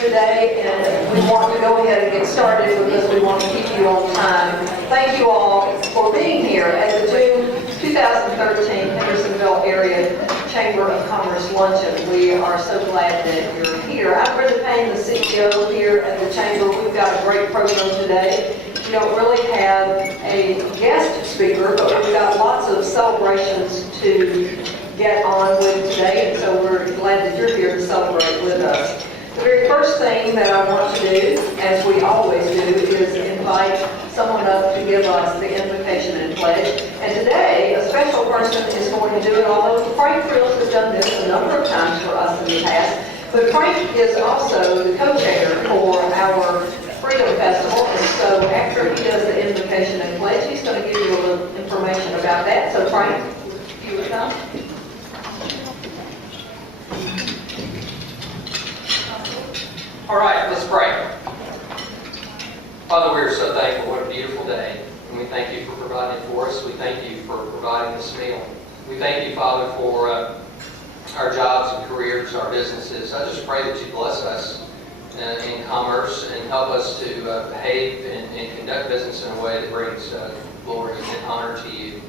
today, and we want to go ahead and get started because we want to keep you on time. Thank you all for being here at the June 2013 Hendersonville Area Chamber of Commerce Luncheon. We are so glad that you're here. I'm Brenda Payne, the CEO here at the Chamber. We've got a great program today. We don't really have a guest speaker, but we've got lots of celebrations to get on with today, and so we're glad that you're here to celebrate with us. The very first thing that I want to do, as we always do, is invite someone up to give us the invocation and pledge. And today, a special person is going to do it, although Frank Frills has done this a number of times for us in the past. But Frank is also the co-chair for our Freedom Festival, and so after he does the invocation and pledge, he's going to give you a little information about that. So Frank, if you would come. All right, let's pray. Father, we are so thankful. What a beautiful day. And we thank you for providing for us. We thank you for providing this meal. We thank you, Father, for our jobs and careers, our businesses. I just pray that you bless us in commerce and help us to behave and conduct business in a way that brings glory and honor to you.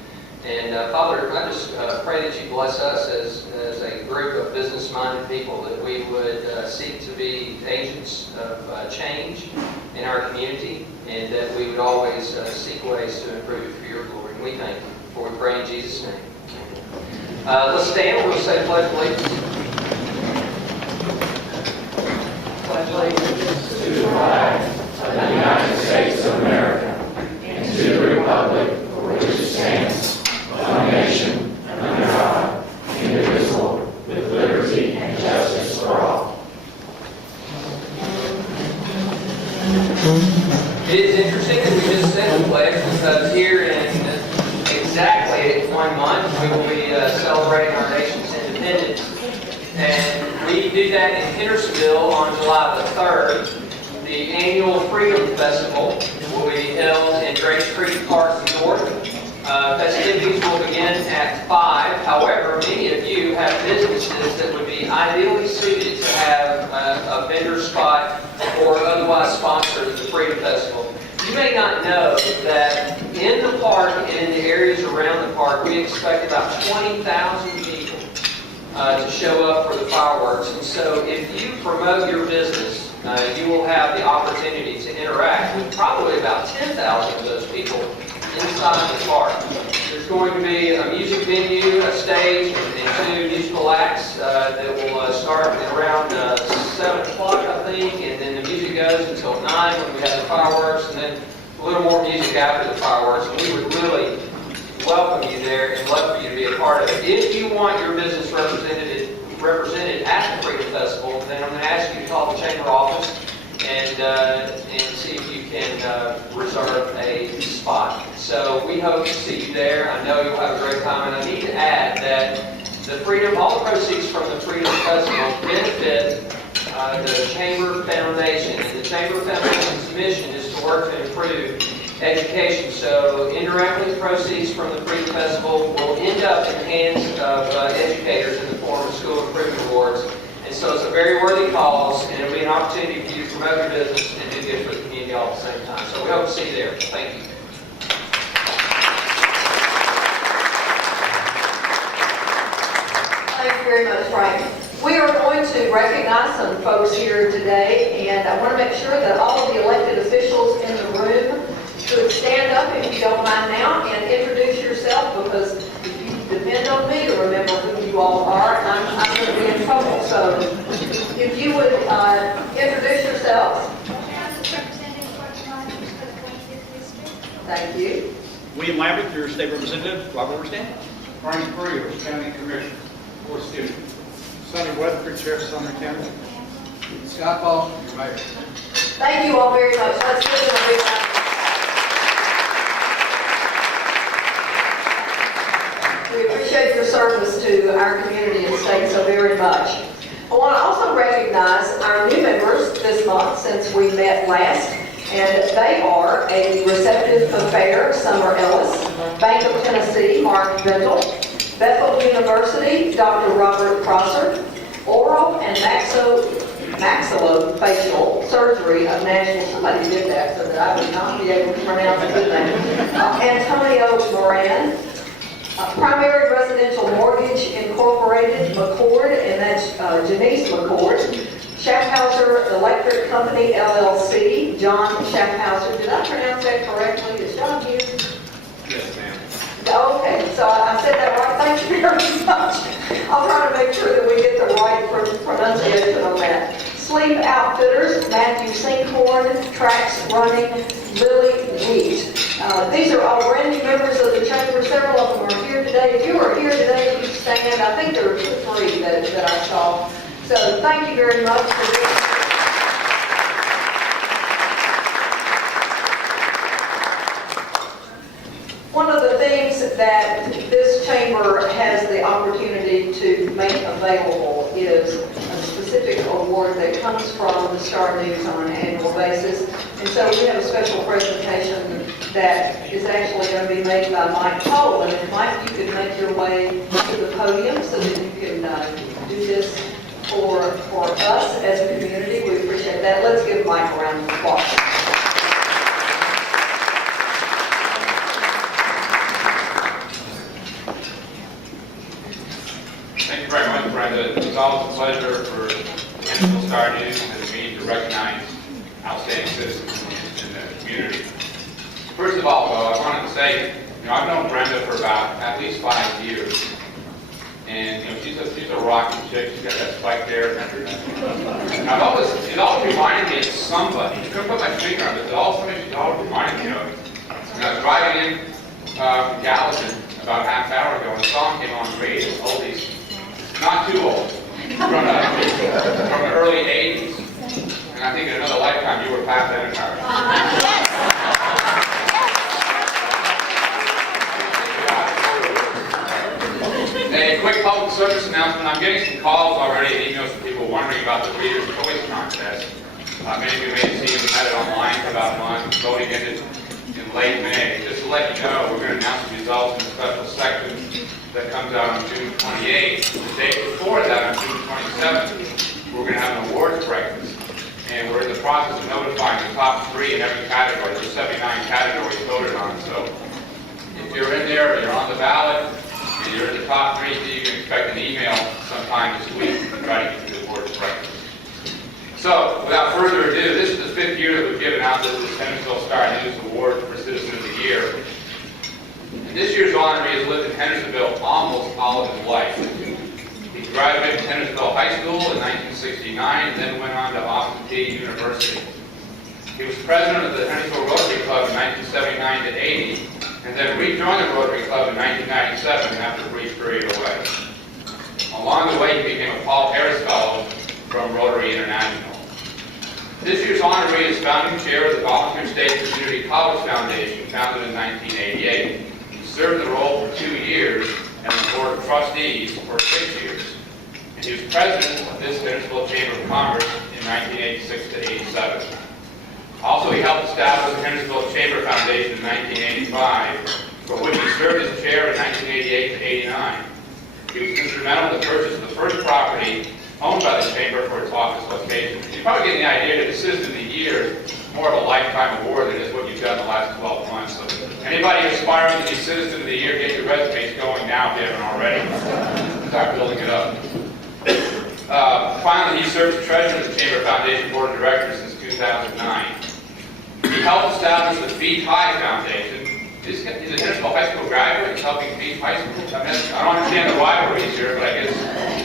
And Father, I just pray that you bless us as a group of business-minded people, that we would seek to be agents of change in our community, and that we would always seek ways to improve for your glory. And we thank you, for we pray in Jesus' name. Let's stand. We'll say pledge allegiance. Pledge allegiance to the flag of the United States of America and to the republic for which it stands, one nation, under God, indivisible, with liberty and justice for all. It is interesting that we just said the pledge, because here in exactly 1 month we will be celebrating our nation's independence. And we do that in Hendersonville on July the 3rd. The annual Freedom Festival will be held in Grace Creek Park, Georgia. Festivities will begin at 5. However, many of you have businesses that would be ideally suited to have a vendor spot or otherwise sponsor the Freedom Festival. You may not know that in the park and in the areas around the park, we expect about 20,000 people to show up for the fireworks. And so if you promote your business, you will have the opportunity to interact with probably about 10,000 of those people inside the park. There's going to be a music venue, a stage, and 2 musical acts that will start at around 7 o'clock, I think, and then the music goes until 9 when we have the fireworks, and then a little more music after the fireworks. And we would really welcome you there and love for you to be a part of it. If you want your business represented at the Freedom Festival, then I'm going to ask you to call the chamber office and see if you can reserve a spot. So we hope to see you there. I know you'll have a great time, and I need to add that all the proceeds from the Freedom Festival benefit the Chamber Foundation, and the Chamber Foundation's mission is to work to improve education. So indirectly, proceeds from the Freedom Festival will end up in the hands of educators in the form of school improvement awards. And so it's a very worthy cause, and it'll be an opportunity for you to promote your business and do good for the community all at the same time. So we hope to see you there. Thank you. Thank you very much, Frank. We are going to recognize some folks here today, and I want to make sure that all of the elected officials in the room could stand up, if you don't mind now, and introduce yourself, because if you depend on me to remember who you all are, I'm going to be in trouble. So if you would introduce yourselves. Thank you. William Lambert, your state representative. Robert Overstand. Frank Friels, County Commissioner, 4th District. Sonny Weatherford, Sheriff of Sumner County. Scott Paul, your mayor. Thank you all very much. Let's give them a big round. We appreciate your service to our community and state so very much. I want to also recognize our new members this month since we met last, and they are a Receptive Affair, Summer Ellis, Bank of Tennessee, Mark Bendel, Bethel University, Dr. Robert Prosser, Oral and Maxillofacial facial surgery of national, somebody did that so that I would not be able to pronounce the name. Antonio Moran, Primary Residential Mortgage Incorporated, McCord, and that's Janice McCord. Schaffhauser Electric Company, LLC, John Schaffhauser. Did I pronounce that correctly? Is John here? Yes, ma'am. Okay, so I said that right. Thank you very much. I'll try to make sure that we get the right pronunciation on that. Sleep Outfitters, Matthew Sinkhorn, Tracks Running, Lily Wheat. These are all brand new members of the chamber. Several of them are here today. If you are here today, please stand. I think there were 2 or 3 that I saw. So thank you very much for this. One of the things that this chamber has the opportunity to make available is a specific award that comes from the Star News on an annual basis. And so we have a special presentation that is actually going to be made by Mike Cole. And if Mike, you could make your way to the podium so that you can do this for us as a community. We appreciate that. Let's give Mike a round of applause. Thank you very much, Brenda. It's always a pleasure for Hendersonville Star News and me to recognize outstanding citizens in the community. First of all, though, I wanted to say, I've known Brenda for about at least 5 years. And, she's a rocking chick. She's got that spike there. And it always reminded me of somebody. I couldn't put my finger on it, but she's always reminded me of. And I was driving in from Gallatin about a half hour ago, and a song came on the radio, oldies. Not too old, from the early 80s. And I think in another lifetime you were past that entire. A quick public service announcement. I'm getting some calls already and emails from people wondering about the Reader's Choice Contest. Many of you may have seen we had it online for about a month. Voting ended in late May. Just to let you know, we're going to announce the results in a special section that comes out on June 28th. The day before that, on June 27th, we're going to have an awards breakfast. And we're in the process of notifying the top 3 in every category. There's 79 categories voted on. So if you're in there, you're on the ballot, and you're in the top 3, you can expect an email sometime this week to try to get to the awards breakfast. So, without further ado, this is the 5th year that we've given out this Hendersonville Star News Award for Citizen of the Year. And this year's honoree has lived in Hendersonville almost all of his life. He graduated from Hendersonville High School in 1969 and then went on to Austin Peay University. He was president of the Hendersonville Rotary Club in 1979 to 80, and then rejoined the Rotary Club in 1997 after a brief period away. Along the way, he became a Paul Harris Fellow from Rotary International. This year's honoree is founding chair of the Volunteer State Community College Foundation, founded in 1988. He served the role for 2 years and the Board of Trustees for 6 years. And he was president of this Hendersonville Chamber of Commerce in 1986 to 87. Also, he helped establish the Hendersonville Chamber Foundation in 1985, for which he served as chair in 1988 to 89. He was instrumental in the purchase of the first property owned by the Chamber for its office location. You're probably getting the idea that Citizen of the Year is more of a lifetime award than is what you've done in the last 12 months. So anybody aspiring to be Citizen of the Year, get your resumes going now if you haven't already. Start building it up. Finally, he serves as treasurer of the Chamber Foundation Board of Directors since 2009. He helped establish the Beach High Foundation. He's a Hendersonville High School graduate. He's helping Beach High School. I don't understand the rivalries here, but I guess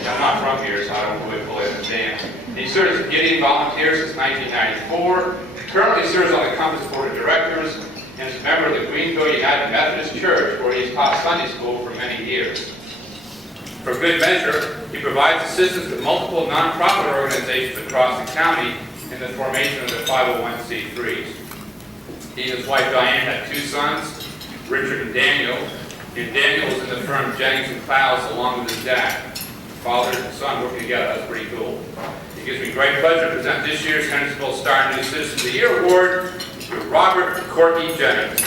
I'm not from here, so I don't really fully understand. He served as Gideon Volunteer since 1994. Currently serves on the Compass Board of Directors and is a member of the Greenville United Methodist Church, where he's taught Sunday school for many years. For good measure, he provides assistance to multiple nonprofit organizations across the county in the formation of the 501c3s. He and his wife Diane had 2 sons, Richard and Daniel. And Daniel was in the firm Jennings and Clouds along with his dad. Father and son working together. That's pretty cool. It gives me great pleasure to present this year's Hendersonville Star News Citizen of the Year Award to Robert Courtney Jennings.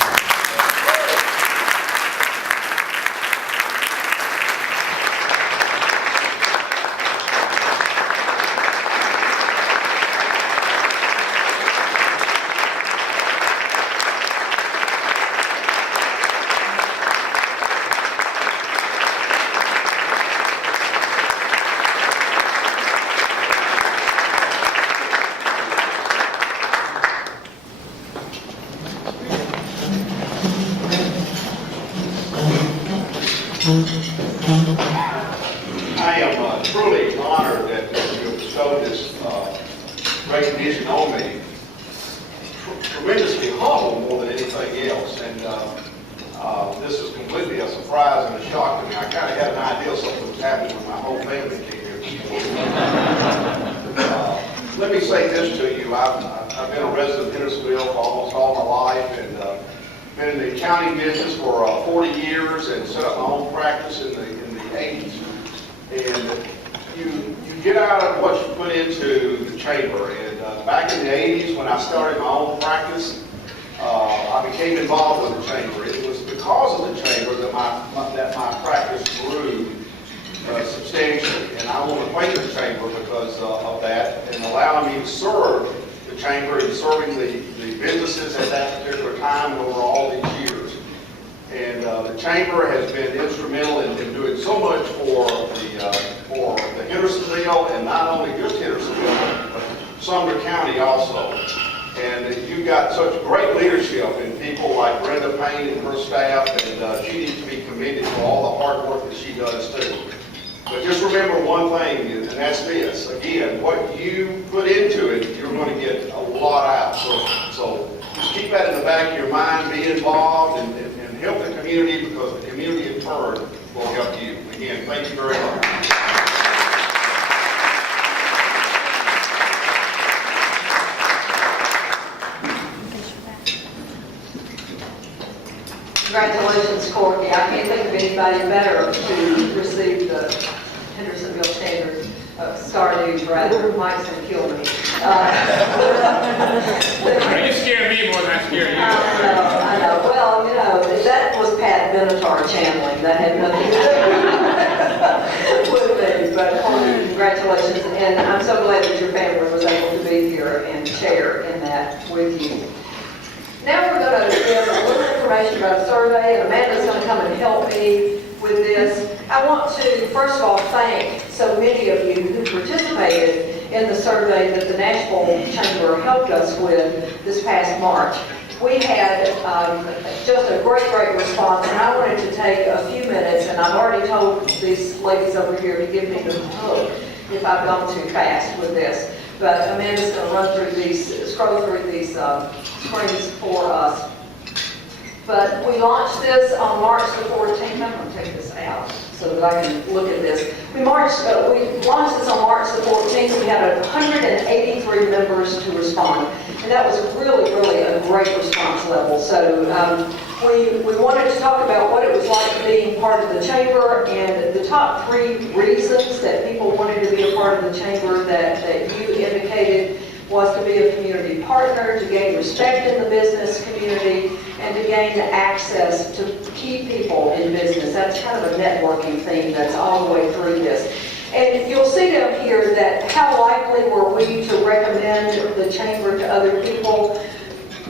community's known me, tremendously humble more than anything else. And this is completely a surprise and a shock to me. I kind of had an idea something was happening when my whole family came here this morning. Let me say this to you. I've been a resident of Hendersonville for almost all my life, and been in the accounting business for 40 years and set up my own practice in the 80s. And you get out of what you put into the chamber. And back in the 80s, when I started my own practice, I became involved with the chamber. It was because of the chamber that my practice grew substantially. And I want to thank the chamber because of that and allowing me to serve the chamber and serving the businesses at that particular time over all these years. And the chamber has been instrumental in doing so much for the Hendersonville, and not only just Hendersonville, but Sumner County also. And you've got such great leadership in people like Brenda Payne and her staff, and she needs to be commended for all the hard work that she does too. But just remember one thing, and that's this. Again, what you put into it, you're going to get a lot out. So just keep that in the back of your mind, be involved, and help the community, because the community in turn will help you. Again, thank you very much. Congratulations, Corky. I can't think of anybody better to receive the Hendersonville Standard. Sorry, rather, Mike's going to kill me. You scare me more than I scare you. I know. Well, you know, that was Pat Benatar channeling. That had nothing to do with me. But Corky, congratulations. And I'm so glad that your family was able to be here and share in that with you. Now we're going to give a little information about a survey, and Amanda's going to come and help me with this. I want to, first of all, thank so many of you who participated in the survey that the Nashville Chamber helped us with this past March. We had just a great response, and I wanted to take a few minutes, and I've already told these ladies over here to give me the hook if I've gone too fast with this. But Amanda's going to run through these, scroll through these screens for us. But we launched this on March the 14th. I'm going to take this out so that I can look at this. We launched this on March the 14th. We had 183 members to respond. And that was really a great response level. So we wanted to talk about what it was like being part of the chamber, and the top 3 reasons that people wanted to be a part of the chamber that you indicated was to be a community partner, to gain respect in the business community, and to gain access to key people in business. That's kind of a networking theme that's all the way through this. And you'll see down here that how likely were we to recommend the chamber to other people.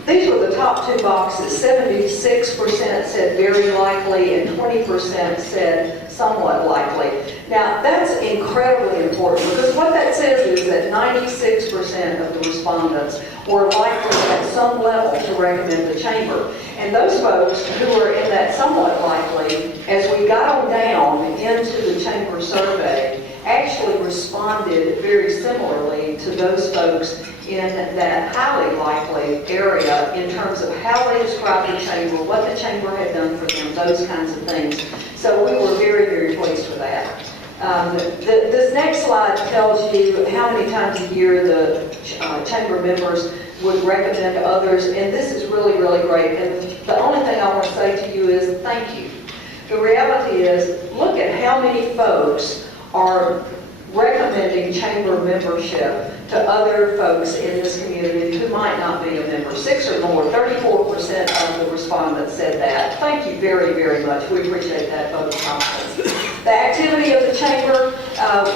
These were the top 2 boxes. 76% said very likely and 20% said somewhat likely. Now, that's incredibly important, because what that says is that 96% of the respondents were likely at some level to recommend the chamber. And those folks who were in that somewhat likely, as we got on down into the chamber survey, actually responded very similarly to those folks in that highly likely area in terms of how they described the chamber, what the chamber had done for them, those kinds of things. So we were very pleased with that. This next slide tells you how many times a year the chamber members would recommend others, and this is really great. And the only thing I want to say to you is thank you. The reality is, look at how many folks are recommending chamber membership to other folks in this community who might not be a member. 6 or more, 34% of the respondents said that. Thank you very much. We appreciate that vote of confidence. The activity of the chamber,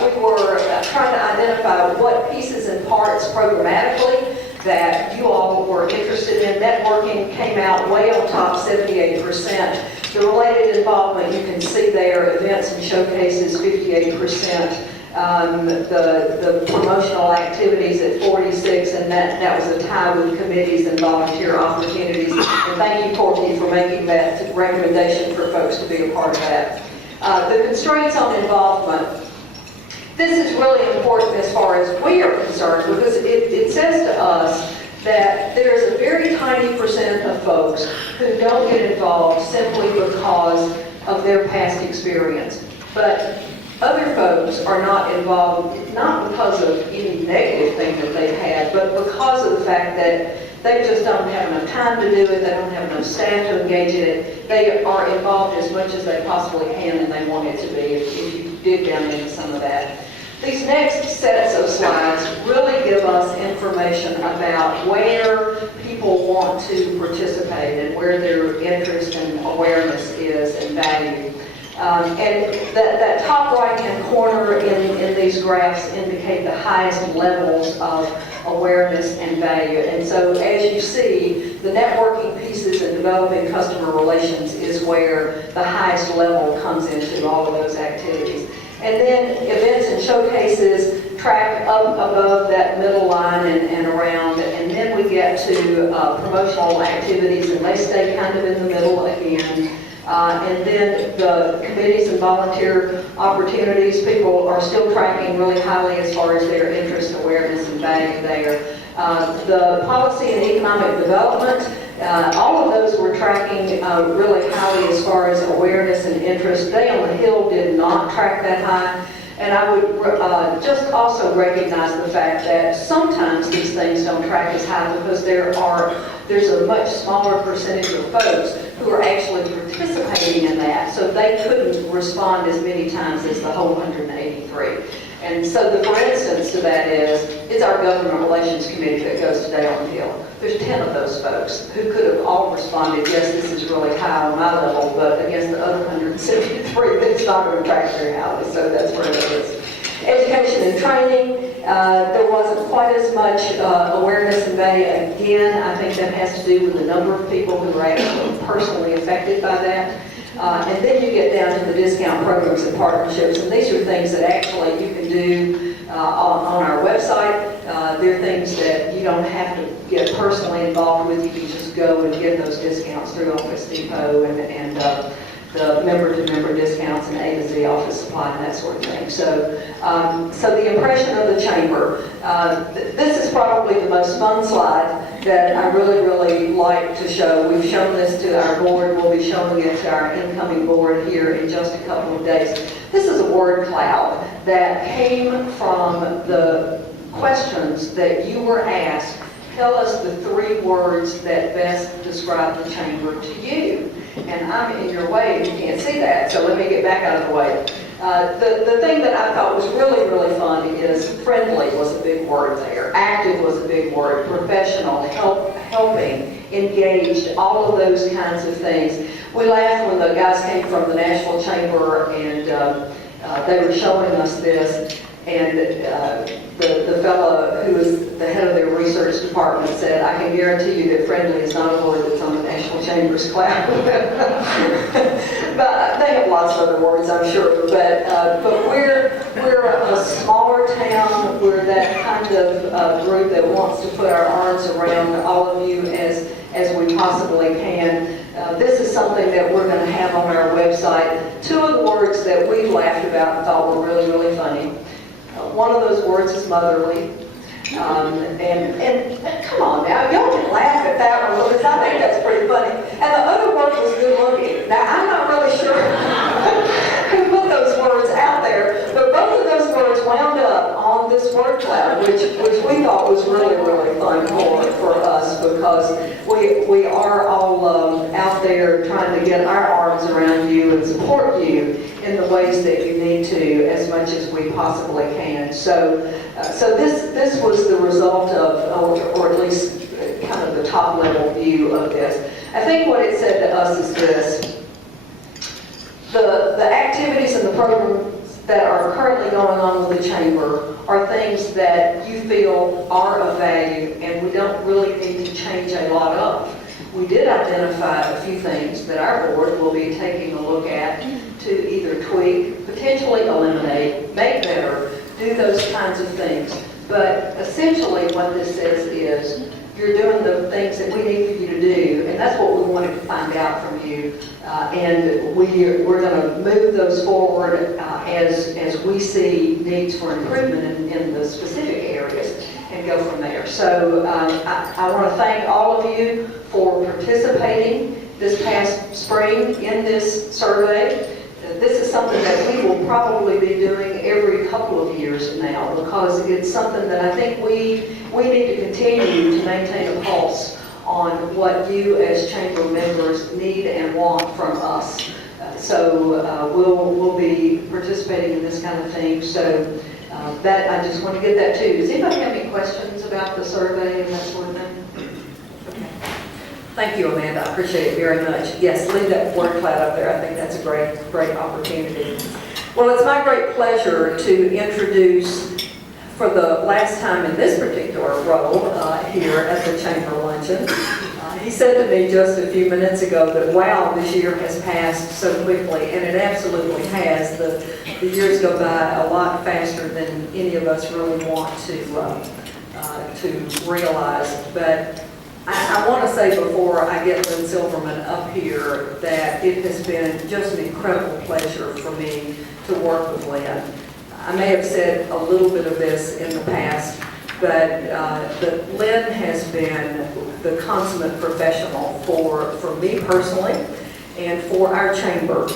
we were trying to identify what pieces and parts programmatically that you all were interested in. Networking came out way on top, 78%. The related involvement, you can see there, events and showcases, 58%. The promotional activities at 46, and that was a tie with committees and volunteer opportunities. And thank you, Corky, for making that recommendation for folks to be a part of that. The constraints on involvement. this is really important as far as we are concerned, because it says to us that there's a very tiny percent of folks who don't get involved simply because of their past experience. But other folks are not involved, not because of any negative thing that they've had, but because of the fact that they just don't have enough time to do it, they don't have enough staff to engage in it. They are involved as much as they possibly can, and they want it to be, if you dig down into some of that. These next sets of slides really give us information about where people want to participate and where their interest and awareness is and value. And that top right-hand corner in these graphs indicate the highest levels of awareness and value. And so as you see, the networking pieces and developing customer relations is where the highest level comes into all of those activities. And then events and showcases track up above that middle line and around, and then we get to promotional activities, and they stay kind of in the middle again. And then the committees and volunteer opportunities, people are still tracking really highly as far as their interest, awareness, and value there. The policy and economic development, all of those were tracking really highly as far as awareness and interest. They on the Hill did not track that high. And I would just also recognize the fact that sometimes these things don't track as high because there's a much smaller percentage of folks who are actually participating in that, so they couldn't respond as many times as the whole 183. And so the for instance to that is, it's our government relations committee that goes today on the Hill. There's 10 of those folks who could have all responded, yes, this is really high on my level, but against the other 173, it's not going to track very highly, so that's where it is. Education and training, there wasn't quite as much awareness and value. Again, I think that has to do with the number of people who are actually personally affected by that. And then you get down to the discount programs and partnerships, and these are things that actually you can do on our website. They're things that you don't have to get personally involved with. You can just go and get those discounts through Office Depot and the member-to-member discounts and A to Z office supply and that sort of thing. So, so the impression of the chamber. This is probably the most fun slide that I really, really like to show. We've shown this to our board. We'll be showing it to our incoming board here in just a couple of days. This is a word cloud that came from the questions that you were asked. Tell us the 3 words that best describe the chamber to you. And I'm in your way, and you can't see that, so let me get back out of the way. The thing that I thought was really, really fun is friendly was a big word there. Active was a big word. Professional, helping, engaged, all of those kinds of things. We laughed when the guys came from the National Chamber and they were showing us this. And the fellow who was the head of their research department said, I can guarantee you that friendly is not a word that's on the National Chamber's cloud. But they have lots of other words, I'm sure. But we're a smaller town. We're that kind of group that wants to put our arms around all of you as we possibly can. This is something that we're going to have on our website. 2 of the words that we laughed about and thought were really, really funny. One of those words is motherly. And come on now, y'all can laugh at that one because I think that's pretty funny. And the other word was good looking. Now, I'm not really sure who put those words out there, but both of those words wound up on this word cloud, which we thought was really, really fun for us because we are all out there trying to get our arms around you and support you in the ways that you need to as much as we possibly can. So this was the result of, or at least kind of the top level view of this. I think what it said to us is this. The activities and the programs that are currently going on with the Chamber are things that you feel are of value and we don't really need to change a lot of. We did identify a few things that our board will be taking a look at to either tweak, potentially eliminate, make better, do those kinds of things. But essentially what this says is you're doing the things that we need for you to do, and that's what we wanted to find out from you. And we're going to move those forward as we see needs for improvement in the specific areas and go from there. So I want to thank all of you for participating this past spring in this survey. This is something that we will probably be doing every couple of years now, because it's something that I think we need to continue to maintain a pulse on what you as chamber members need and want from us. So we'll be participating in this kind of thing. So that I just want to get that too. Does anybody have any questions about the survey and that sort of thing? Okay. Thank you, Amanda. I appreciate it very much. Yes, leave that word cloud up there. I think that's a great opportunity. Well, it's my great pleasure to introduce, for the last time in this particular role here at the Chamber Luncheon. He said to me just a few minutes ago that, wow, this year has passed so quickly, and it absolutely has. The years go by a lot faster than any of us really want to realize. But I want to say before I get Lynn Silverman up here that it has been just an incredible pleasure for me to work with Lynn. I may have said a little bit of this in the past, but Lynn has been the consummate professional for me personally and for our chamber.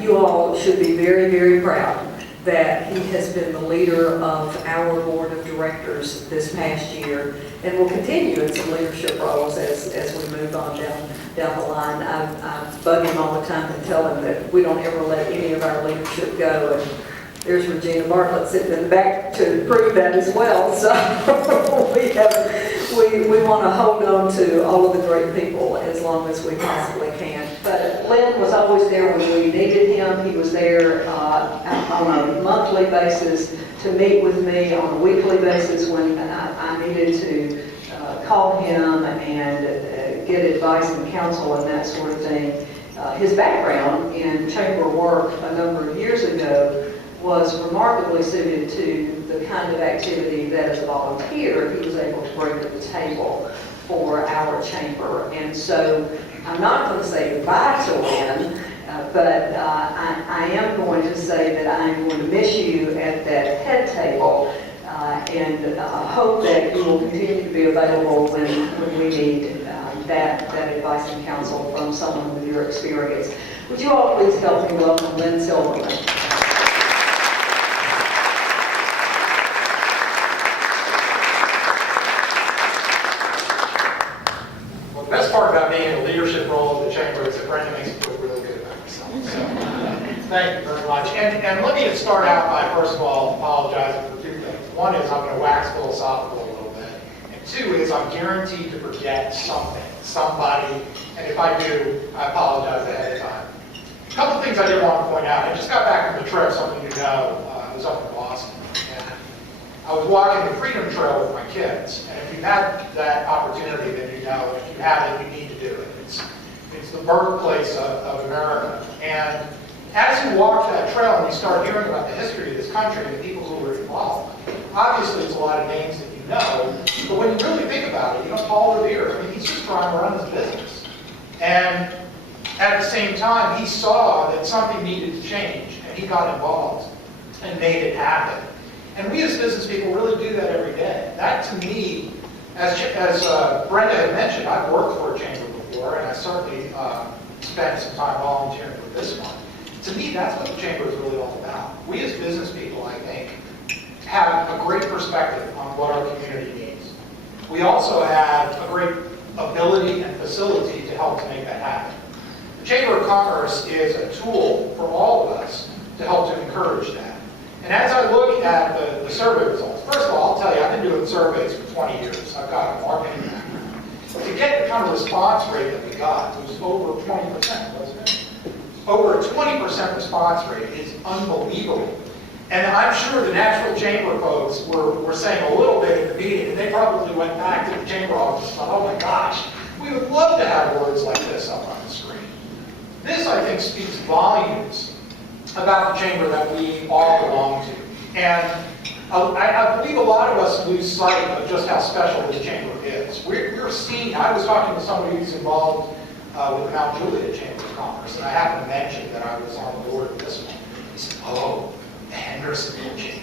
You all should be very, very proud that he has been the leader of our board of directors this past year and will continue in some leadership roles as we move on down the line. I bug him all the time and tell him that we don't ever let any of our leadership go. And there's Regina Bartlett sitting in the back to prove that as well. So we want to hold on to all of the great people as long as we possibly can. But Lynn was always there when we needed him. He was there on a monthly basis to meet with me, on a weekly basis when I needed to call him and get advice and counsel and that sort of thing. His background in chamber work a number of years ago was remarkably suited to the kind of activity that as a volunteer he was able to bring to the table for our chamber. And so I'm not going to say goodbye to Lynn, but I am going to say that I'm going to miss you at that head table and hope that you will continue to be available when we need that advice and counsel from someone with your experience. Would you all please help me welcome Lynn Silverman. The best part about being in a leadership role in the chamber is that Brenda makes me feel really good about myself. So, thank you very much. And let me start out by, first of all, apologizing for two things. One is I'm going to wax philosophical a little bit. And two is I'm guaranteed to forget something, somebody, and if I do, I apologize ahead of time. A couple of things I did want to point out. I just got back from the trip, something you know. I was up in Boston. And I was walking the Freedom Trail with my kids, and if you've had that opportunity, then you know. If you haven't, you need to do it. It's the birthplace of America. And as you walk that trail and you start hearing about the history of this country and the people who were involved, obviously it's a lot of names that you know, but when you really think about it, you know, Paul Revere, I mean, he's just trying to run his business. And at the same time, he saw that something needed to change, and he got involved and made it happen. And we as business people really do that every day. That to me, as Brenda had mentioned, I've worked for a chamber before, and I certainly spent some time volunteering for this one. To me, that's what the chamber is really all about. We as business people, I think, have a great perspective on what our community needs. We also have a great ability and facility to help to make that happen. The Chamber of Commerce is a tool for all of us to help to encourage that. And as I look at the survey results, first of all, I'll tell you, I've been doing surveys for 20 years. I've got a marketing background. To get the kind of response rate that we got, it was over 20%, wasn't it? Over a 20% response rate is unbelievable. And I'm sure the Nashville Chamber folks were saying a little bit in the meeting, and they probably went back to the chamber office and thought, oh my gosh, we would love to have words like this up on the screen. This, I think, speaks volumes about the chamber that we all belong to. And I believe a lot of us lose sight of just how special this chamber is. We're seeing, I was talking to somebody who's involved with the Mount Juliet Chamber of Commerce, and I happened to mention that I was on the board of this one. He said, oh, the Hendersonville Chamber.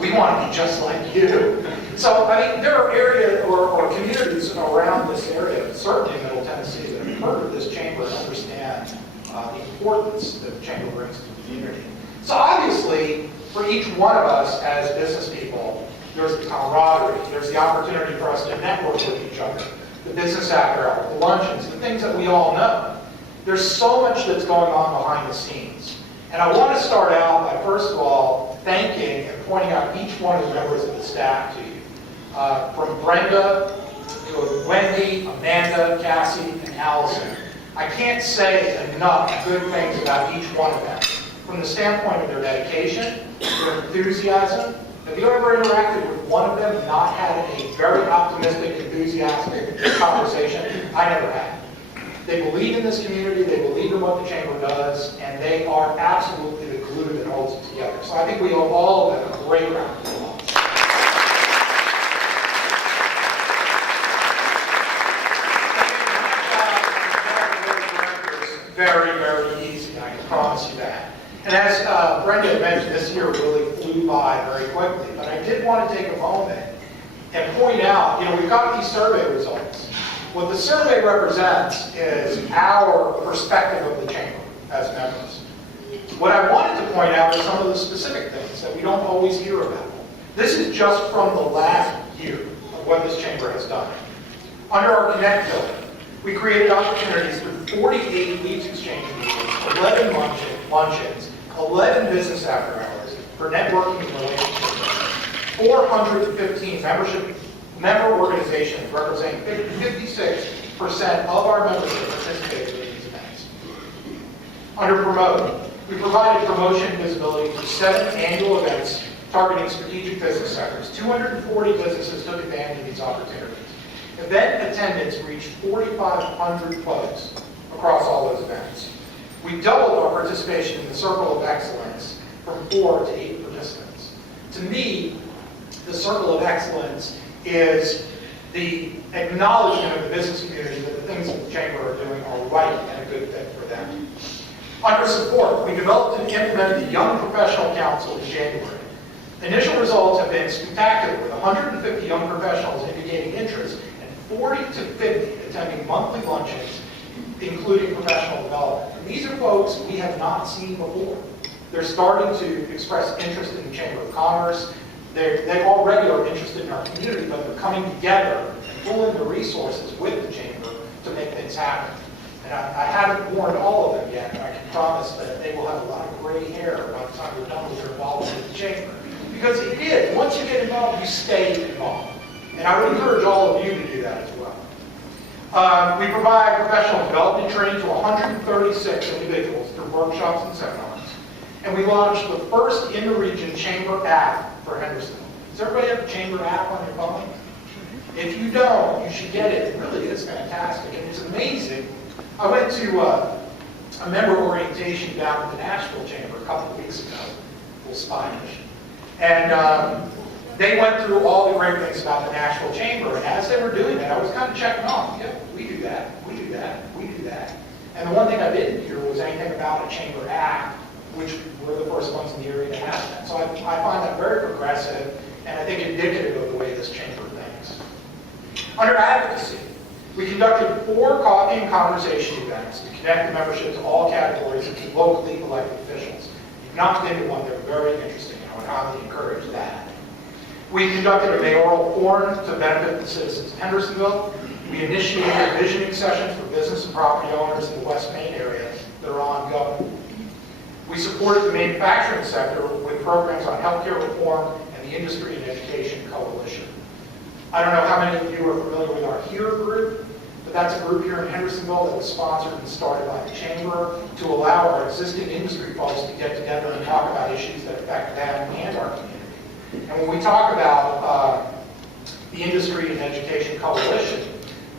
We want to be just like you. So, I mean, there are areas or communities around this area, certainly in Middle Tennessee, that have heard of this chamber and understand the importance that the chamber brings to the community. So obviously, for each one of us as business people, there's the camaraderie, there's the opportunity for us to network with each other, the business after hours, the luncheons, the things that we all know. There's so much that's going on behind the scenes. And I want to start out by, first of all, thanking and pointing out each one of the members of the staff to you. From Brenda to Wendy, Amanda, Cassie, and Allison. I can't say enough good things about each one of them. From the standpoint of their dedication, their enthusiasm. Have you ever interacted with one of them and not had a very optimistic, enthusiastic conversation? I never have. They believe in this community, they believe in what the chamber does, and they are absolutely the glue that holds it together. So I think we owe all of them a great round of applause. Very, very easy, I can promise you that. And as Brenda had mentioned, this year really flew by very quickly, but I did want to take a moment and point out, we've got these survey results. What the survey represents is our perspective of the chamber as members. What I wanted to point out are some of the specific things that we don't always hear about. This is just from the last year of what this chamber has done. Under our Connect pillar, we created opportunities through 48 leads exchange meetings, 11 luncheons, 11 business after hours for networking and relationships, 415 member organizations representing 56% of our membership participated in these events. Under Promote, we provided promotion and visibility for 7 annual events targeting strategic business sectors. 240 businesses took advantage of these opportunities. Event attendance reached 4,500 folks across all those events. We doubled our participation in the Circle of Excellence from 4 to 8 participants. To me, the Circle of Excellence is the acknowledgement of the business community that the things that the Chamber are doing are right and a good fit for them. Under support, we developed and implemented the Young Professional Council in January. Initial results have been spectacular, with 150 young professionals indicating interest and 40 to 50 attending monthly luncheons, including professional development. And these are folks we have not seen before. They're starting to express interest in the Chamber of Commerce. They already are interested in our community, but they're coming together and pulling the resources with the Chamber to make things happen. And I haven't warned all of them yet, but I can promise that they will have a lot of gray hair by the time they're done with their involvement with the Chamber. Because it is, once you get involved, you stay involved. And I would encourage all of you to do that as well. We provide professional development training to 136 individuals through workshops and seminars. And we launched the first in-the-region Chamber app for Hendersonville. Does everybody have a Chamber app on your phone? If you don't, you should get it. It really is fantastic, and it's amazing. I went to a member orientation down at the Nashville Chamber a couple of weeks ago, a little Spanish. And they went through all the great things about the Nashville Chamber, and as they were doing that, I was kind of checking off. Yeah, we do that, we do that, we do that. And the one thing I didn't hear was anything about a Chamber app, which we're the first ones in the area to have that. So I find that very progressive, and I think indicative of the way this chamber thinks. Under advocacy, we conducted 4 coffee and conversation events to connect the membership to all categories and to locally elected officials. If you've not been to one, they're very interesting, and I would highly encourage that. We conducted a mayoral forum to benefit the citizens of Hendersonville. We initiated visioning sessions for business and property owners in the West Main area that are ongoing. We supported the manufacturing sector with programs on healthcare reform and the Industry and Education Coalition. I don't know how many of you are familiar with our HERE group, but that's a group here in Hendersonville that was sponsored and started by the Chamber to allow our existing industry folks to get together and talk about issues that affect them and our community. And when we talk about the Industry and Education Coalition,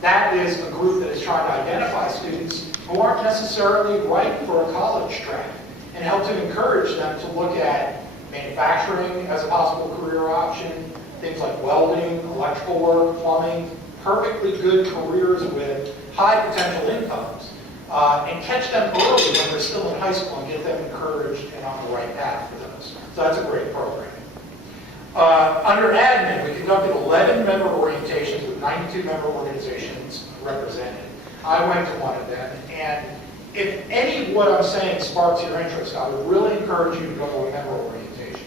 that is a group that is trying to identify students who aren't necessarily right for a college track and help to encourage them to look at manufacturing as a possible career option, things like welding, electrical work, plumbing, perfectly good careers with high potential incomes, and catch them early when they're still in high school and get them encouraged and on the right path for those. So that's a great program. Under admin, we conducted 11 member orientations with 92 member organizations represented. I went to one of them, and if any of what I'm saying sparks your interest, I would really encourage you to go to a member orientation.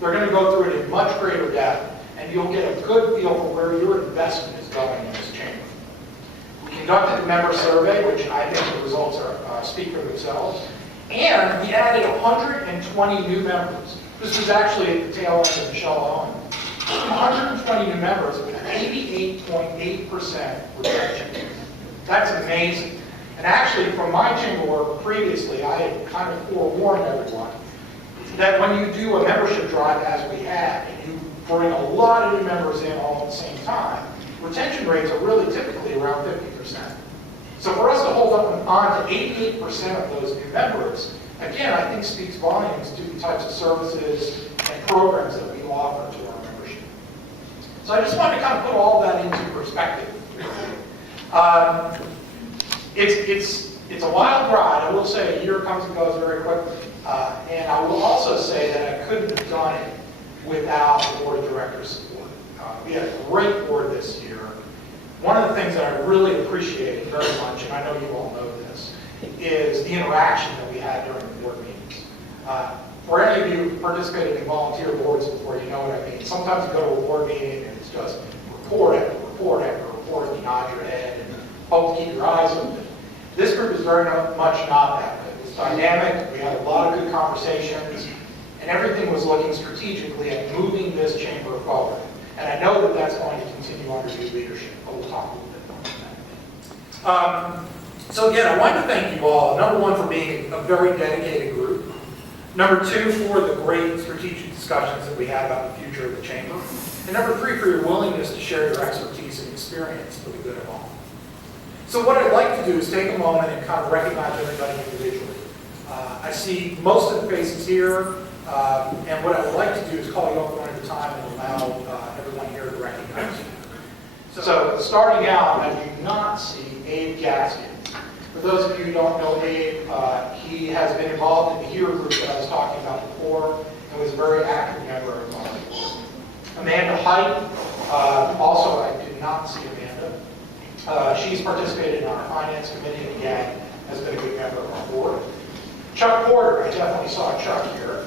They're going to go through it in much greater depth, and you'll get a good feel for where your investment is going in this chamber. We conducted a member survey, which I think the results speak for themselves, and we added 120 new members. This was actually at the tail end of Michelle Owen. 120 new members with 88.8% retention. That's amazing. And actually, from my chamber work previously, I had kind of forewarned everyone that when you do a membership drive as we had, and you bring a lot of new members in all at the same time, retention rates are really typically around 50%. So for us to hold on to 88% of those new members, again, I think speaks volumes to the types of services and programs that we offer to our membership. So I just wanted to kind of put all that into perspective. It's a wild ride. I will say a year comes and goes very quickly. And I will also say that I couldn't have done it without the board of directors' support. We had a great board this year. One of the things that I really appreciated very much, and I know you all know this, is the interaction that we had during the board meetings. For any of you who participated in volunteer boards before, you know what I mean. Sometimes you go to a board meeting and it's just report after report after report, and you nod your head and hope to keep your eyes open. This group is very much not that good. It was dynamic, we had a lot of good conversations, and everything was looking strategically at moving this chamber forward. And I know that that's going to continue under new leadership, but we'll talk a little bit more about that. So again, I want to thank you all, number one, for being a very dedicated group. Number two, for the great strategic discussions that we had about the future of the chamber. And number three, for your willingness to share your expertise and experience for the good of all. So what I'd like to do is take a moment and kind of recognize everybody individually. I see most of the faces here, and what I would like to do is call you up one at a time and allow everyone here to recognize you. So starting out, I do not see Abe Gaskin. For those of you who don't know Abe, he has been involved in the HERE group that I was talking about before, and was a very active member of our board. Amanda Height, also I did not see Amanda. She's participated in our finance committee and again has been a good member of our board. Chuck Porter, I definitely saw Chuck here.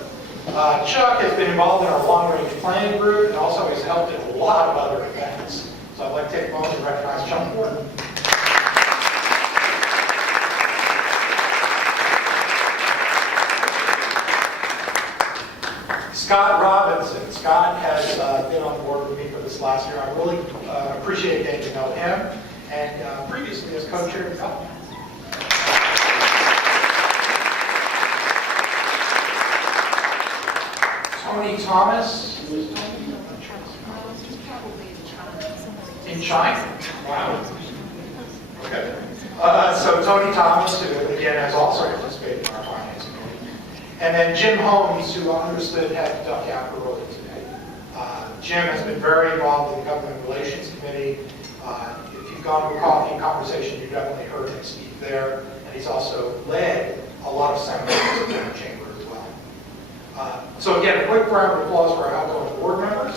Chuck has been involved in our long-range planning group and also has helped in a lot of other events. So I'd like to take a moment to recognize Chuck Porter. Scott Robinson. Scott has been on board with me for this last year. I really appreciate getting to know him, and previously as co-chair of development. Tony Thomas. In China? Wow. Okay. So Tony Thomas, who again has also participated in our finance committee. And then Jim Holmes, who I understood had to duck out early today. Jim has been very involved in the Government Relations Committee. If you've gone to a coffee and conversation, you've definitely heard him speak there. And he's also led a lot of seminars in the chamber as well. So again, a quick round of applause for our outgoing board members.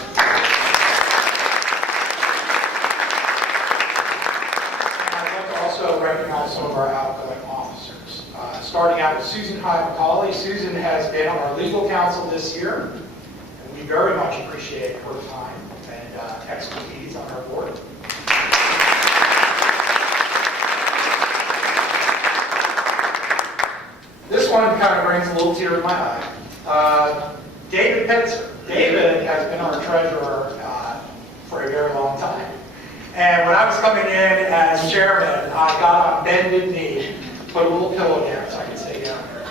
And I'd like to also recognize some of our outgoing officers. Starting out with Susan Hyde-McCauley. Susan has been on our legal counsel this year, and we very much appreciate her time and expertise on our board. This one kind of brings a little tear to my eye. David Pitzer. David has been our treasurer for a very long time. And when I was coming in as chairman, I got on bended knee, put a little pillow down so I could stay down there,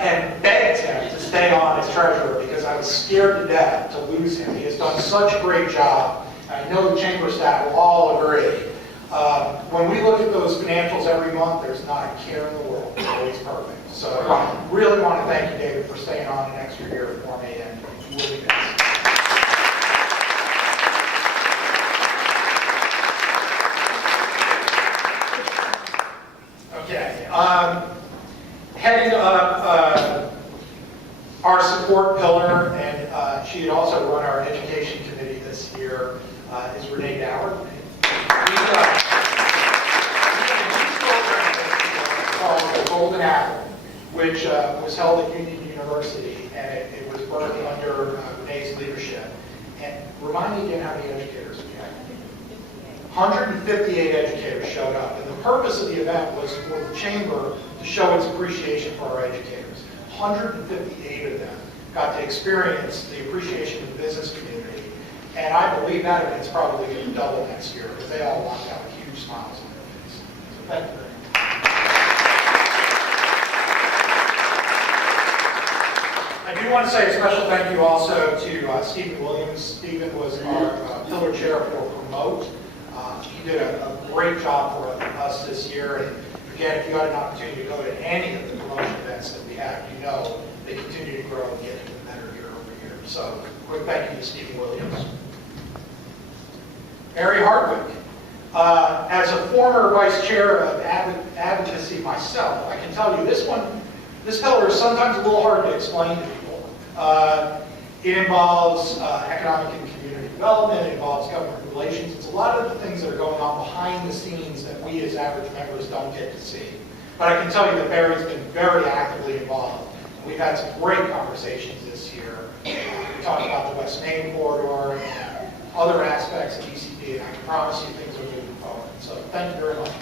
and begged him to stay on as treasurer because I was scared to death to lose him. He has done such a great job. I know the chamber staff will all agree. When we look at those financials every month, there's not a care in the world. It's always perfect. So I really want to thank you, David, for staying on an extra year for me, and you will be missed. Okay. Heading up our support pillar, and she had also run our education committee this year, is Renee Doward. Called the Golden Apple, which was held at Union University, and it was birthed under Renee's leadership. And remind me again how many educators we had. 158 educators showed up, and the purpose of the event was for the chamber to show its appreciation for our educators. 158 of them got to experience the appreciation of the business community, and I believe that event's probably going to double next year because they all walked out with huge smiles on their faces. So thank you very much. I do want to say a special thank you also to Stephen Williams. Stephen was our pillar chair for Promote. He did a great job for us this year. And again, if you had an opportunity to go to any of the promotion events that we have, you know they continue to grow and get even better year over year. So, quick thank you to Stephen Williams. Mary Hardwick. As a former vice chair of advocacy myself, I can tell you this pillar is sometimes a little hard to explain to people. It involves economic and community development, it involves government relations. It's a lot of the things that are going on behind the scenes that we as average members don't get to see. But I can tell you that Barry's been very actively involved. We've had some great conversations this year. We talked about the West Main corridor and other aspects of ECP, and I can promise you things are moving forward. So thank you very much.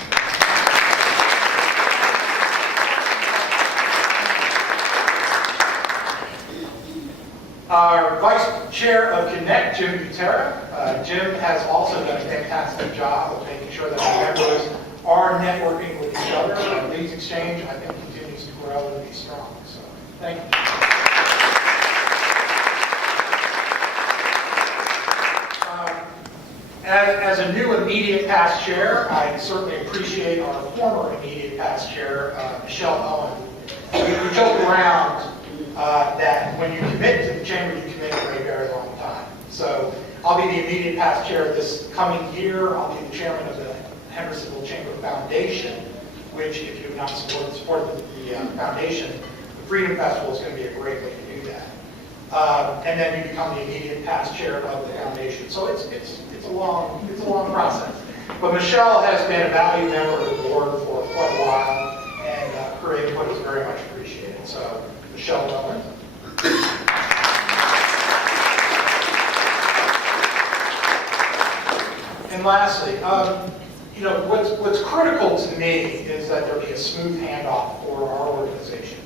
Our Vice Chair of Connect, Jim Butera. Jim has also done a fantastic job of making sure that our members are networking with each other. Our leads exchange, I think, continues to grow and be strong. So, thank you. As a new immediate past chair, I certainly appreciate our former immediate past chair, Michelle Owen. We joke around that when you commit to the chamber, you commit for a very long time. So I'll be the immediate past chair this coming year. I'll be the chairman of the Hendersonville Chamber Foundation, which, if you have not supported the foundation, the Freedom Festival is going to be a great way to do that. And then you become the immediate past chair of the foundation. So it's a long process. But Michelle has been a valued member of the board for quite a while, and her input is very much appreciated. So, Michelle Owen. And lastly, what's critical to me is that there be a smooth handoff for our organization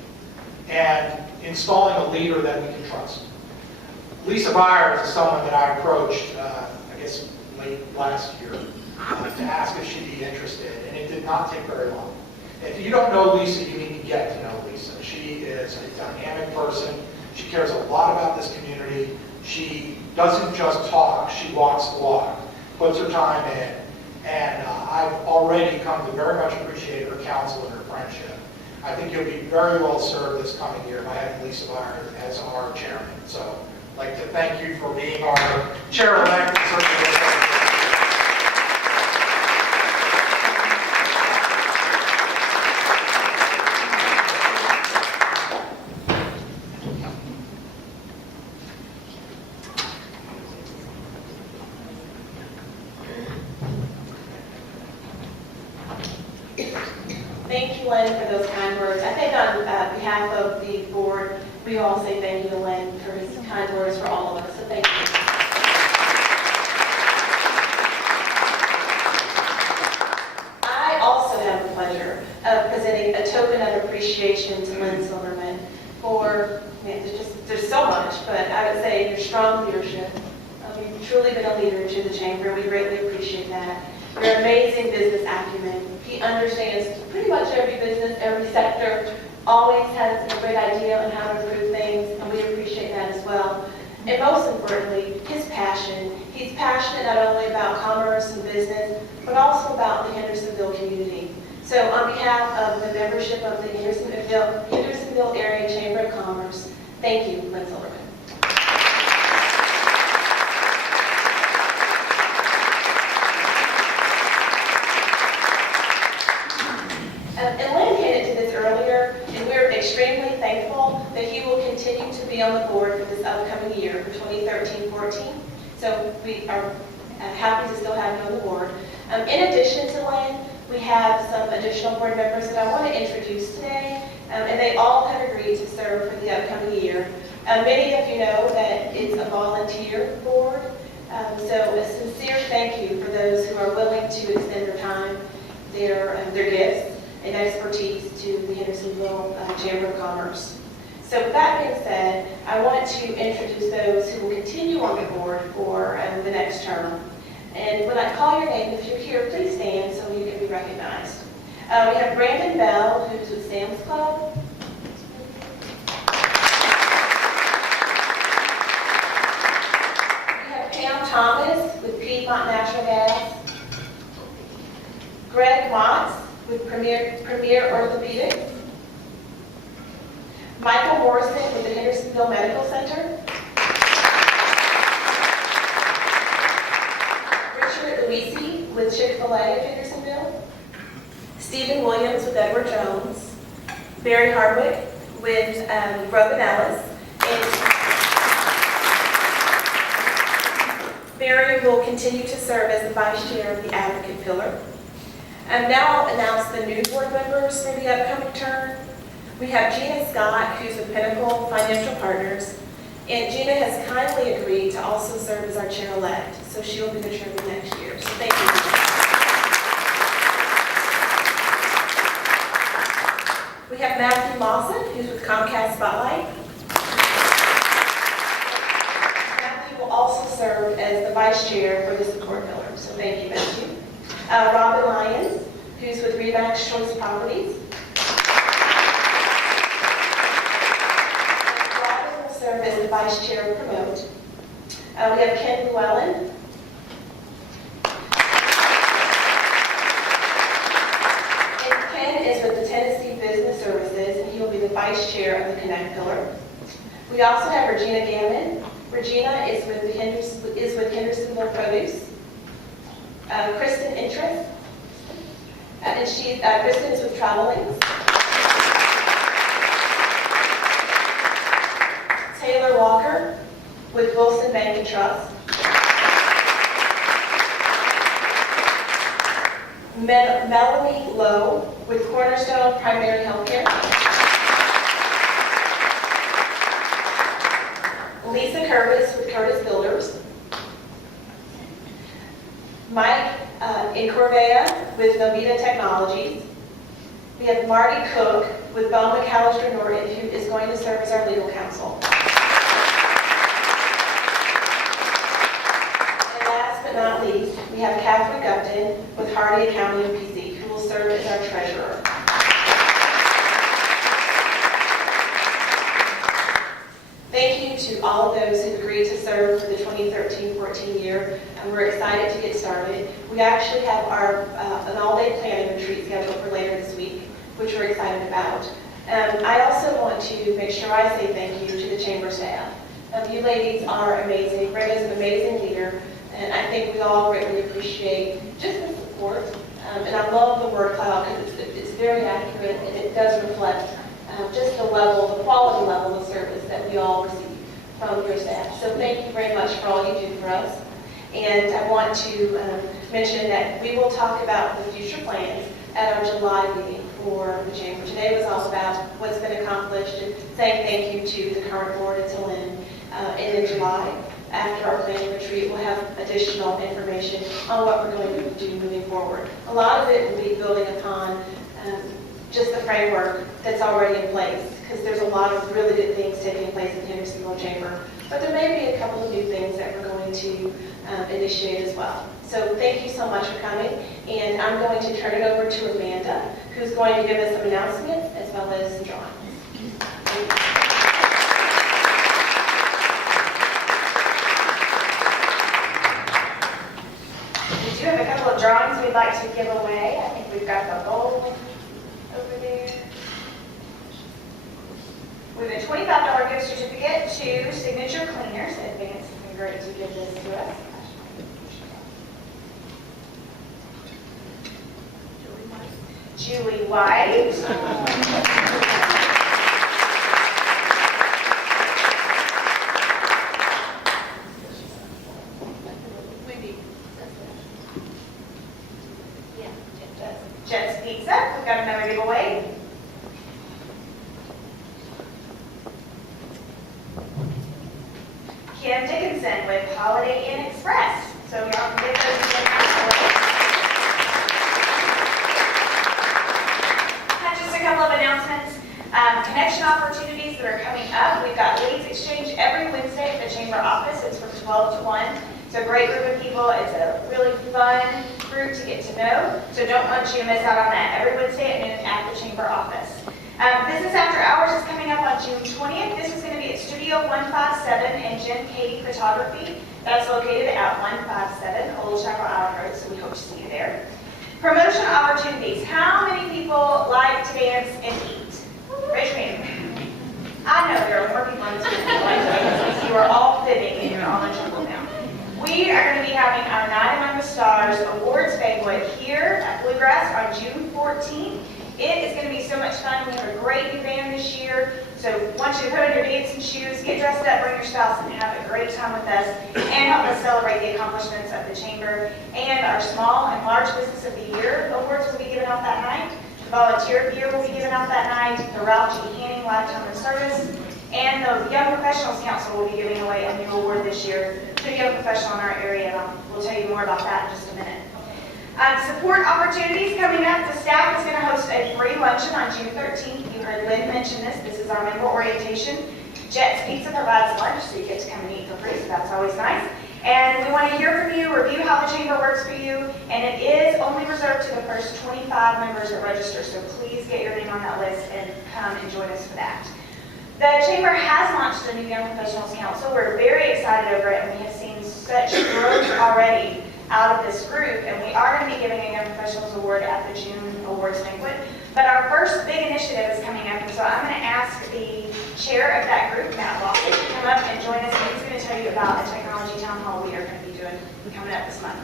and installing a leader that we can trust. Lisa Byers is someone that I approached, late last year to ask if she'd be interested, and it did not take very long. If you don't know Lisa, you need to get to know Lisa. She is a dynamic person. She cares a lot about this community. She doesn't just talk, she walks the walk, puts her time in, and I've already come to very much appreciate her counsel and her friendship. I think you'll be very well served this coming year by having Lisa Byers as our chairman. So I'd like to thank you for being our chair-elect. Thank you, Lynn, for those kind words. I think on behalf of the board, we all say thank you to Lynn for his kind words for all of us. So thank you. I also have the pleasure of presenting a token of appreciation to Lynn Silverman for, there's so much, but I would say your strong leadership. You've truly been a leader to the chamber. We greatly appreciate that. Your amazing business acumen. He understands pretty much every business, every sector, always has a great idea on how to improve things, and we appreciate that as well. And most importantly, his passion. He He's passionate not only about commerce and business, but also about the Hendersonville community. So on behalf of the membership of the Hendersonville Area Chamber of Commerce, thank you, Lynn Silverman. And Lynn hinted to this earlier, and we're extremely thankful that he will continue to be on the board for this upcoming year, for 2013-14. So we are happy to still have you on the board. In addition to Lynn, we have some additional board members that I want to introduce today, and they all have agreed to serve for the upcoming year. Many of you know that it's a volunteer board, so a sincere thank you for those who are willing to extend their time, their gifts, and expertise to the Hendersonville Chamber of Commerce. So with that being said, I want to introduce those who will continue on the board for the next term. And when I call your name, if you're here, please stand so you can be recognized. We have Brandon Bell, who's with Sam's Club. We have Pam Thomas with Piedmont Natural Gas. Greg Motz with Premier Orthopedics. Michael Morrison with the Hendersonville Medical Center. Richard Luisi with Chick-fil-A of Hendersonville. Stephen Williams with Edward Jones. Barry Hardwick with Robin Ellis. And Barry will continue to serve as the vice chair of the Advocate Pillar. And now I'll announce the new board members for the upcoming term. We have Gina Scott, who's with Pinnacle Financial Partners, and Gina has kindly agreed to also serve as our chair-elect, so she will be the chairman next year. So thank you, Gina. We have Matthew Lawson, who's with Comcast Spotlight. Matthew will also serve as the vice chair for the support pillar, so thank you, Matthew. Robin Lyons, who's with Remax Choice Properties. Serve as the vice chair of Promote. We have Ken Llewellyn. And Ken is with the Tennessee Business Services, and he will be the vice chair of the Connect Pillar. We also have Regina Gammon. Regina is with Hendersonville Produce. Kristen Interest, and Kristen is with Travelings. Taylor Walker with Wilson Bank and Trust. Melanie Lowe with Cornerstone Primary Healthcare. Lisa Curtis with Curtis Builders. Mike Incorvea with Novita Technologies. We have Marty Cook with Bell McAllister Norton, who is going to serve as our legal counsel. But not least, we have Catherine Gupton with Hardy Accounting and PC, who will serve as our treasurer. Thank you to all of those who agreed to serve for the 2013-14 year, and we're excited to get started. We actually have an all-day planning retreat scheduled for later this week, which we're excited about. I also want to make sure I say thank you to the chamber staff. You ladies are amazing. Brenda's an amazing leader. And I think we all greatly appreciate just the support. And I love the word cloud because it's very accurate and it does reflect just the quality level of service that we all receive from your staff. So thank you very much for all you do for us. And I want to mention that we will talk about the future plans at our July meeting for the chamber. Today was all about what's been accomplished and saying thank you to the current board and to Lynn. And in July, after our planning retreat, we'll have additional information on what we're going to do moving forward. A lot of it will be building upon just the framework that's already in place, because there's a lot of really good things taking place in Hendersonville Chamber. But there may be a couple of new things that we're going to initiate as well. So thank you so much for coming, and I'm going to turn it over to Amanda, who's going to give us some announcements as well as some drawings. Thank you. items we'd like to give away. I think we've got the bowl over there. We have a $25 gift certificate to Signature Cleaners. Advance has been great to give this to us. Julie White. Jet's Pizza, we've got another giveaway. Kim Dickinson with Holiday Inn Express. So y'all can get those in the house. Just a couple of announcements. Connection opportunities that are coming up. We've got leads exchange every Wednesday at the chamber office. It's from 12 to 1. It's a great group of people. It's a really fun group to get to know. So don't want you to miss out on that. Every Wednesday at noon at the chamber office. Business After Hours is coming up on June 20th. This is going to be at Studio 157 and Jen Katie Photography. That's located at 157 Old Chapel Island Road, so we hope to see you there. Promotion opportunities. How many people like to dance and eat? Raise your hand. I know there are more people in this room who like to dance. You are all fitting and you're all in trouble now. We are going to be having our Night Among the Stars Awards banquet here at Bluegrass on June 14th. It is going to be so much fun. We have a great new band this year. So want you to put on your dancing shoes, get dressed up, bring your spouse, and have a great time with us, and help us celebrate the accomplishments of the chamber. And our Small and Large Business of the Year awards will be given out that night. The Volunteer of the Year will be given out that night. The Ralph G. Hanning Lifetime of Service. And the Young Professionals Council will be giving away a new award this year to a young professional in our area, and we'll tell you more about that in just a minute. Support opportunities coming up. The staff is going to host a free luncheon on June 13th. You heard Lynn mention this. This is our member orientation. Jet's Pizza provides lunch, so you get to come and eat for free, so that's always nice. And we want to hear from you, review how the chamber works for you, and it is only reserved to the first 25 members that register, so please get your name on that list and come and join us for that. The chamber has launched the new Young Professionals Council. We're very excited over it, and we have seen such growth already out of this group, and we are going to be giving a Young Professionals Award at the June Awards banquet. But our first big initiative is coming up, and so I'm going to ask the chair of that group, Matt Lawson, to come up and join us, and he's going to tell you about the technology town hall we are going to be doing coming up this month.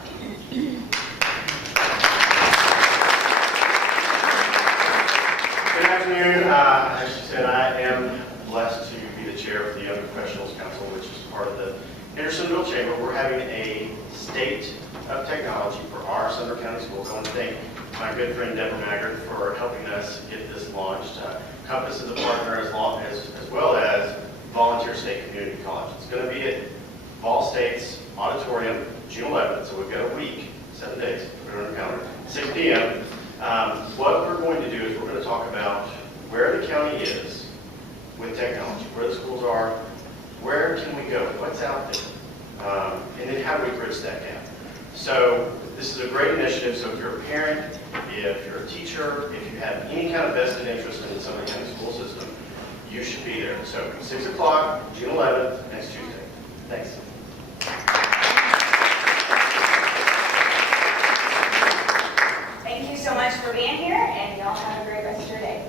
Good afternoon. As she said, I am blessed to be the chair of the Young Professionals Council, which is part of the Hendersonville Chamber. We're having a State of Technology for our Sumner County Schools. I want to thank my good friend Deborah Maggard for helping us get this launched. Compass is a partner as well as Volunteer State Community College. It's going to be at Ball State's Auditorium, June 11th, so we've got a week, 7 days, put it on the calendar, 6 p.m. What we're going to do is we're going to talk about where the county is with technology, where the schools are, where can we go, what's out there. And then how do we bridge that gap? So this is a great initiative. So if you're a parent, if you're a teacher, if you have any kind of vested interest in the Sumner County school system, you should be there. So 6 o'clock, June 11th, next Tuesday. Thanks. Thank you so much for being here, and y'all have a great rest of your day.